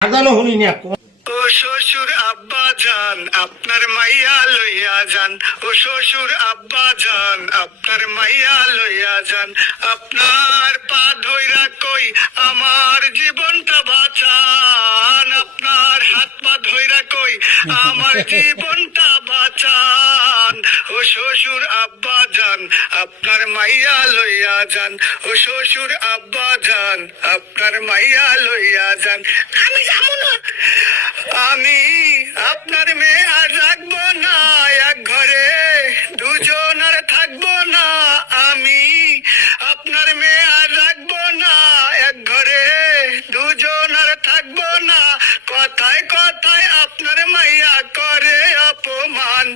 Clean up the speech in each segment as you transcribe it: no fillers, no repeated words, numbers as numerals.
আদানো হলি না। ও শ্বশুর আব্বা যান আপনার মাইয়া লইয়া যান, ও শ্বশুর আব্বা যান আপনার মাইয়া লইয়া যান, আপনার পা ধইরা কই আমার জীবনটা বাঁচান, আপনার হাত পা ধইরা কই আমার জীবনটা বাঁচান, ও শ্বশুর আব্বা যান আপনার মাইয়া লইয়া যান, ও শ্বশুর আব্বা যান আপনার মাইয়া লইয়া যান। আমি যাবো না, আমি আপনার মেয়ে আর রাখবো না, এক ঘরে দুজন আর থাকবো না, আমি আপনার মেয়ে আর রাখবো না, এক ঘরে দুজন আর থাকবো না, কথায় কথায় আপনার মাইয়া করে অপমান,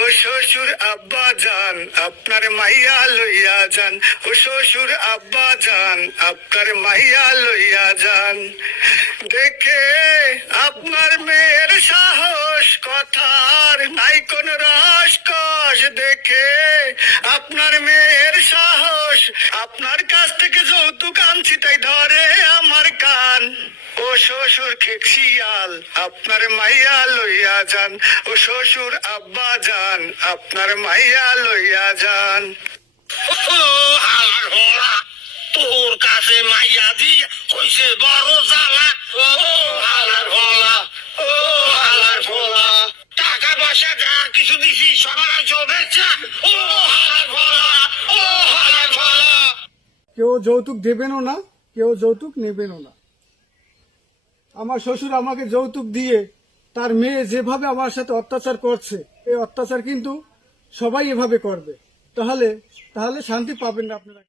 ও শ্বশুর আব্বা যান আপনার মাইয়া লইয়া যান, ও শ্বশুর আব্বা যান আপনার মাইয়া লইয়া যান। দেখে আপনার মেয়ের সাহস, কথার নাই কোন রসকস, দেখে আপনার মেয়ের সাহস, আপনার কাছ থেকে যৌতুক আনছি তাই ধরে আমার কান, ও শ্বশুর খেকশিয়াল আপনার মাইয়া লইয়া যান, ও শ্বশুর আব্বা যান আপনার মাইয়া লইয়া যান। ও হালার হোলা, তোর কাছে মাইয়া দিয়ে কইছে বড় জ্বালা, ও হালার হোলা, ও হালার হোলা, টাকা পয়সা যা কিছু দিছি সবার শুভেচ্ছা, ও হালার হোলা, ও হালার হোলা। কেউ যৌতুক দেবেনও না, কেউ যৌতুক নেবেনও না। আমার শ্বশুর আমাকে যৌতুক দিয়ে তার মেয়ে যেভাবে আমার সাথে অত্যাচার করছে, এই অত্যাচার কিন্তু সবাই এভাবে করবে, তাহলে শান্তি পাবেন না আপনারা।